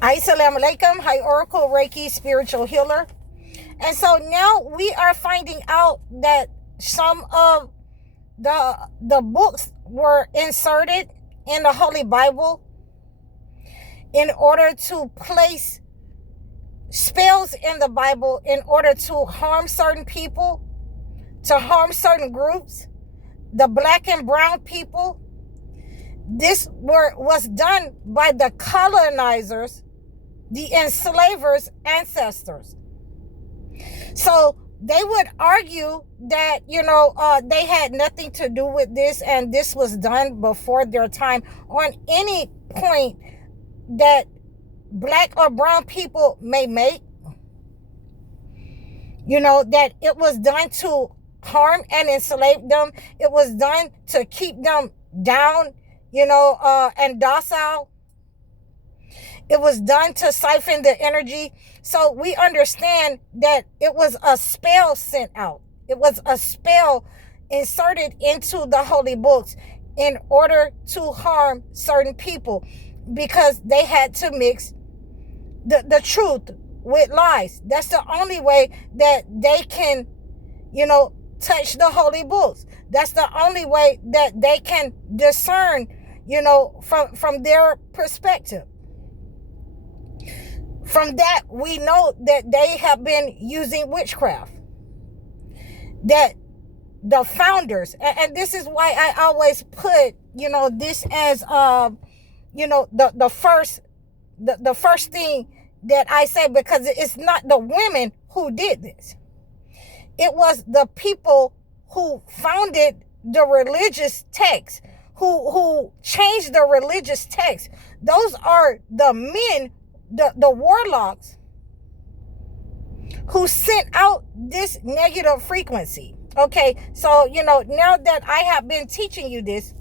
Assalamu alaikum. Hi, Oracle Reiki spiritual healer. And so now we are finding out that some of the books were inserted in the Holy Bible in order to place spells in the Bible in order to harm certain people, to harm certain groups, the black and brown people. This was done by the colonizers, the enslavers' ancestors. So they would argue that, they had nothing to do with this and this was done before their time. On any point that black or brown people may make, that it was done to harm and enslave them. It was done to keep them down, and docile. It was done to siphon the energy. So we understand that it was a spell sent out. It was a spell inserted into the holy books in order to harm certain people, because they had to mix the truth with lies. That's the only way that they can, touch the holy books. That's the only way that they can discern, from their perspective. From that, we know that they have been using witchcraft. That the founders, and this is why I always put, this as, the first thing that I say, because it's not the women who did this. It was the people who founded the religious text, who changed the religious text. Those are the men, the warlocks, who sent out this negative frequency. Okay, so, now that I have been teaching you this,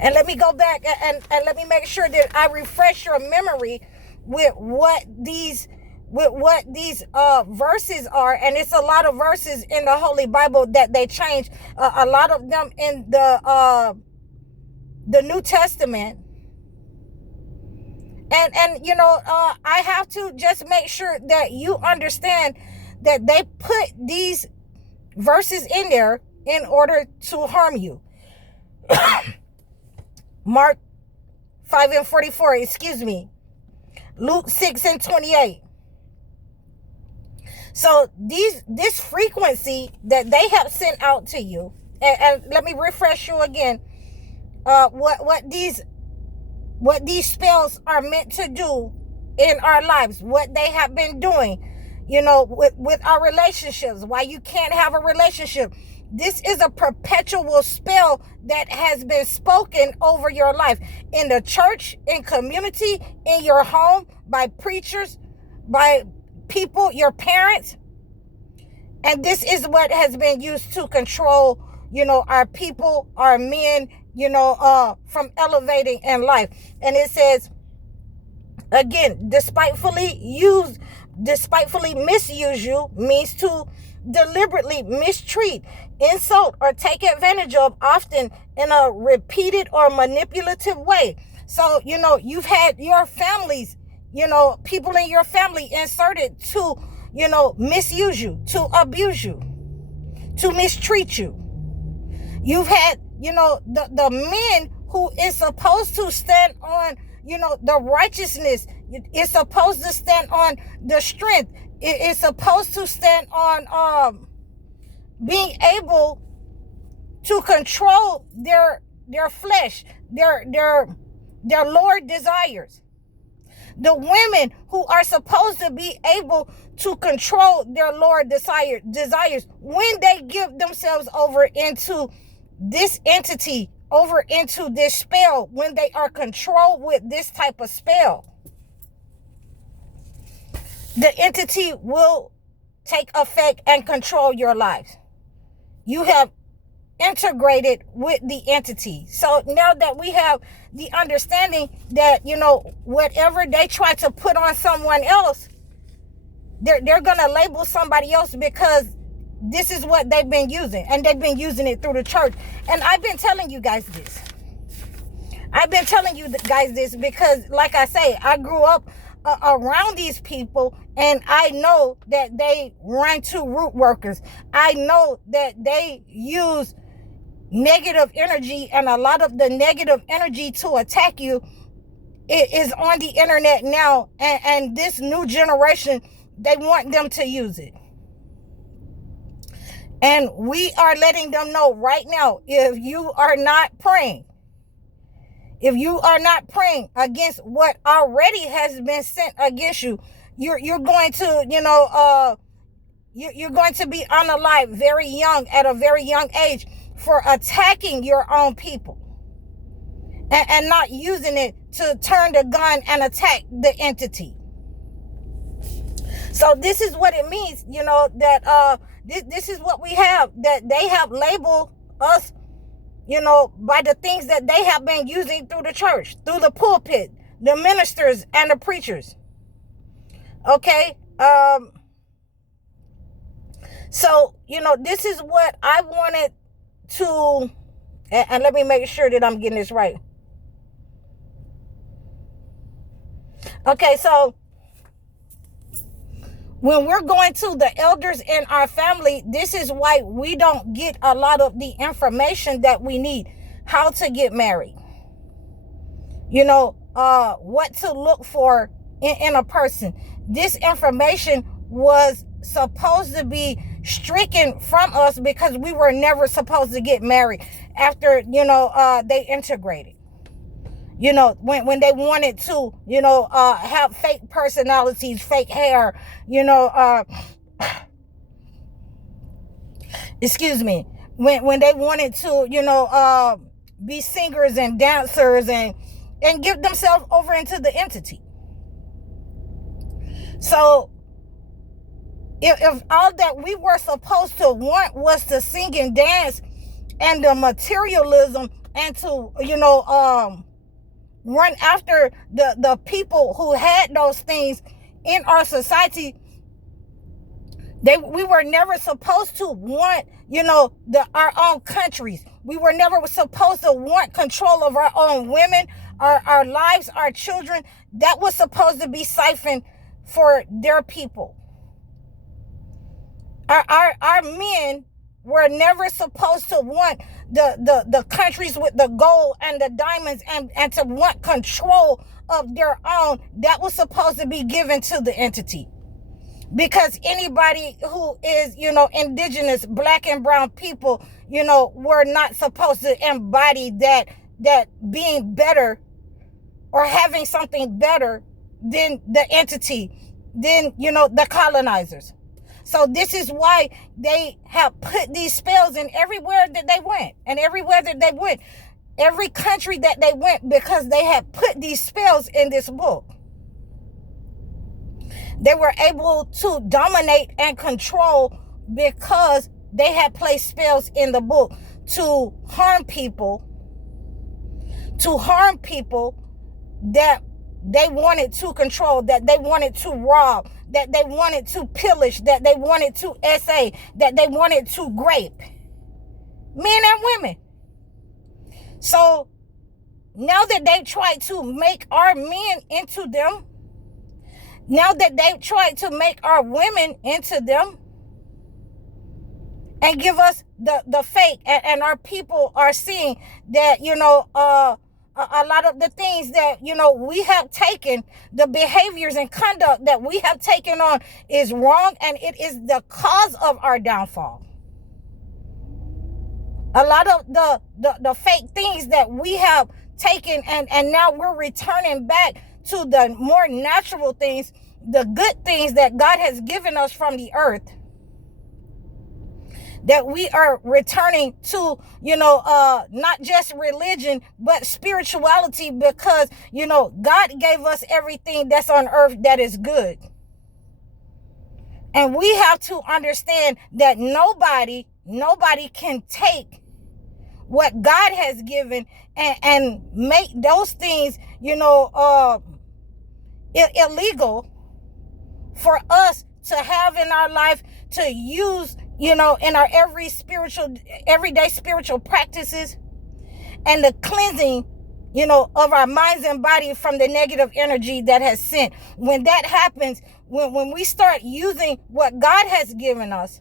and let me go back and let me make sure that I refresh your memory with what these verses are. And it's a lot of verses in the Holy Bible that they changed. A lot of them in the New Testament. And I have to just make sure that you understand that they put these verses in there in order to harm you. Mark 5:44, excuse me. Luke 6:28. So this frequency that they have sent out to you, and let me refresh you again, what these spells are meant to do in our lives, what they have been doing, with our relationships, why you can't have a relationship. This is a perpetual spell that has been spoken over your life, in the church, in community, in your home, by preachers, by people, your parents. And this is what has been used to control, our people, our men, from elevating in life. And it says, again, despitefully misuse you means to deliberately mistreat, insult, or take advantage of, often in a repeated or manipulative way. So, you've had your families, people in your family inserted to, misuse you, to abuse you, to mistreat you. You've had, the men who is supposed to stand on, the righteousness. It's supposed to stand on the strength. It is supposed to stand on being able to control their flesh, their Lord desires. The women who are supposed to be able to control their Lord desires, when they give themselves over into this entity, over into this spell, when they are controlled with this type of spell, the entity will take effect and control your lives. You have integrated with the entity. So now that we have the understanding that, whatever they try to put on someone else, they're going to label somebody else, because this is what they've been using, and they've been using it through the church. And I've been telling you guys this. I've been telling you guys this because, like I say, I grew up around these people, and I know that they run to root workers. I know that they use negative energy, and a lot of the negative energy to attack you is on the internet now, and this new generation, they want them to use it. And we are letting them know right now, if you are not praying against what already has been sent against you, you're going to, you're going to be unalived very young, at a very young age, for attacking your own people, and not using it to turn the gun and attack the entity. So this is what it means, that this is what we have, that they have labeled us, by the things that they have been using through the church, through the pulpit, the ministers and the preachers. Okay? So, this is what I wanted to, and let me make sure that I'm getting this right. Okay, so when we're going to the elders in our family, this is why we don't get a lot of the information that we need. How to get married. What to look for in a person. This information was supposed to be stricken from us because we were never supposed to get married after, they integrated. When they wanted to, have fake personalities, fake hair, excuse me, when they wanted to, be singers and dancers and give themselves over into the entity. So if all that we were supposed to want was to sing and dance and the materialism, and to, run after the people who had those things in our society, we were never supposed to want, our own countries. We were never supposed to want control of our own women, our lives, our children. That was supposed to be siphoned for their people. Our men were never supposed to want the countries with the gold and the diamonds, and to want control of their own. That was supposed to be given to the entity. Because anybody who is, indigenous, black and brown people, were not supposed to embody that being better or having something better than the entity, than, the colonizers. So this is why they have put these spells in everywhere that they went, and everywhere that they went, every country that they went, because they had put these spells in this book. They were able to dominate and control because they had placed spells in the book to harm people that they wanted to control, that they wanted to rob, that they wanted to pillage, that they wanted to SA, that they wanted to grape. Men and women. So now that they tried to make our men into them, now that they tried to make our women into them and give us the fake, and our people are seeing that, a lot of the things that, we have taken, the behaviors and conduct that we have taken on is wrong, and it is the cause of our downfall. A lot of the fake things that we have taken, and now we're returning back to the more natural things, the good things that God has given us from the earth, that we are returning to, not just religion, but spirituality, because, God gave us everything that's on earth that is good. And we have to understand that nobody can take what God has given and make those things, illegal for us to have in our life, to use, in our everyday spiritual practices, and the cleansing of our minds and body from the negative energy that has sent. When that happens, when we start using what God has given us,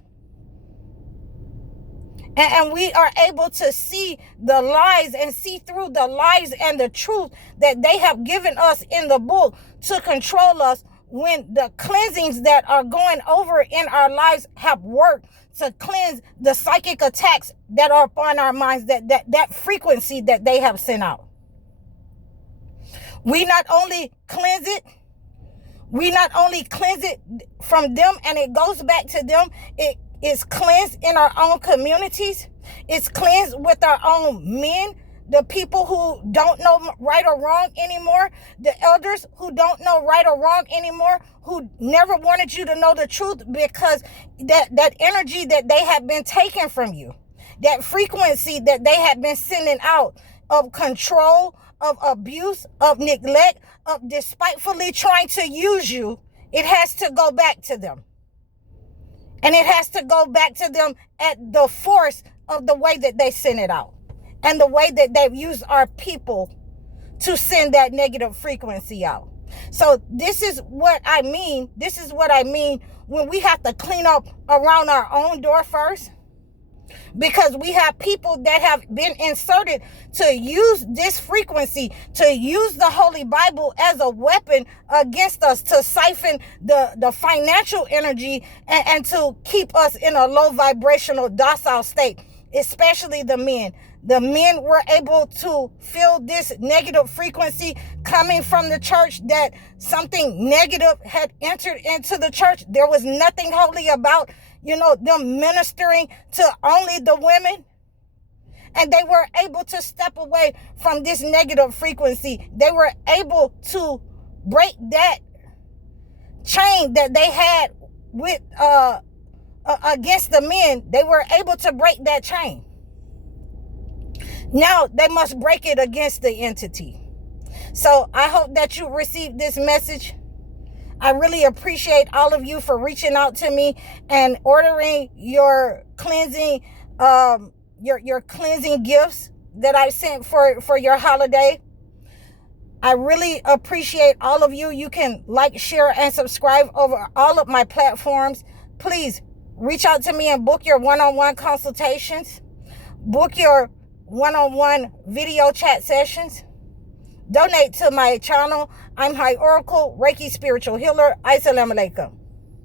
and we are able to see the lies and see through the lies and the truth that they have given us in the book to control us, when the cleansings that are going over in our lives have worked to cleanse the psychic attacks that are upon our minds, that frequency that they have sent out. We not only cleanse it from them and it goes back to them, it is cleansed in our own communities. It's cleansed with our own men, the people who don't know right or wrong anymore, the elders who don't know right or wrong anymore, who never wanted you to know the truth because that energy that they have been taking from you, that frequency that they have been sending out of control, of abuse, of neglect, of despitefully trying to use you, it has to go back to them. And it has to go back to them at the force of the way that they send it out and the way that they've used our people to send that negative frequency out. So this is what I mean. This is what I mean when we have to clean up around our own door first. Because we have people that have been inserted to use this frequency, to use the Holy Bible as a weapon against us, to siphon the financial energy and to keep us in a low vibrational, docile state, especially the men. The men were able to feel this negative frequency coming from the church, that something negative had entered into the church. There was nothing holy about them ministering to only the women. And they were able to step away from this negative frequency. They were able to break that chain that they had with against the men. They were able to break that chain. Now they must break it against the entity. So I hope that you received this message. I really appreciate all of you for reaching out to me and ordering your cleansing, your cleansing gifts that I sent for your holiday. I really appreciate all of you. You can like, share, and subscribe over all of my platforms. Please reach out to me and book your one-on-one consultations. Book your one-on-one video chat sessions. Donate to my channel. I'm High Oracle, Reiki Spiritual Healer. Assalamu alaikum.